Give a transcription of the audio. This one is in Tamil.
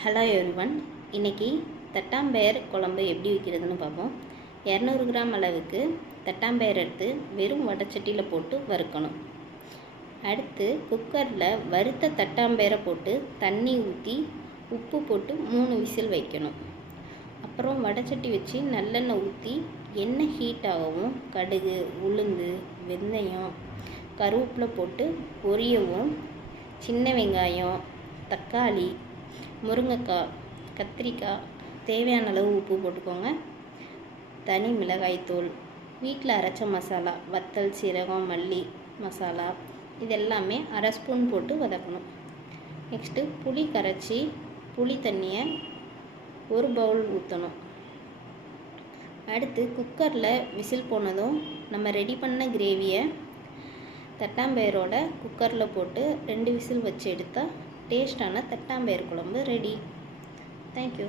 Hello everyone. இன்றைக்கி தட்டாம்பயிர் குழம்பு எப்படி வைக்கிறதுன்னு பார்ப்போம். 200 கிராம் அளவுக்கு தட்டாம்பயிர் எடுத்து வெறும் வடைச்சட்டியில் போட்டு வறுக்கணும். அடுத்து குக்கரில் வறுத்த தட்டாம்பயிரை போட்டு தண்ணி ஊற்றி உப்பு போட்டு 3 விசில் வைக்கணும். அப்புறம் வடைச்சட்டி வச்சு நல்லெண்ணெய் ஊற்றி எண்ணெய் ஹீட் ஆகவும் கடுகு, உளுந்து, வெந்தயம், கருவேப்பிலை போட்டு பொரியவும் சின்ன வெங்காயம், தக்காளி, முருங்கைக்காய், கத்திரிக்காய் தேவையான அளவு உப்பு போட்டுக்கோங்க. தனி மிளகாய்த்தூள், வீட்டில் அரைச்ச மசாலா, வத்தல், சீரகம், மல்லி மசாலா இதெல்லாமே அரை ஸ்பூன் போட்டு வதக்கணும். நெக்ஸ்ட்டு புளி கரைச்சி புளி தண்ணியை 1 பவுல் ஊற்றணும். அடுத்து குக்கரில் விசில் போனதும் நம்ம ரெடி பண்ண கிரேவியை தட்டாம்பயிரோட குக்கரில் போட்டு 2 விசில் வச்சு எடுத்தால் டேஸ்டான தட்டாம்பயிர் குழம்பு ரெடி. தேங்க்யூ.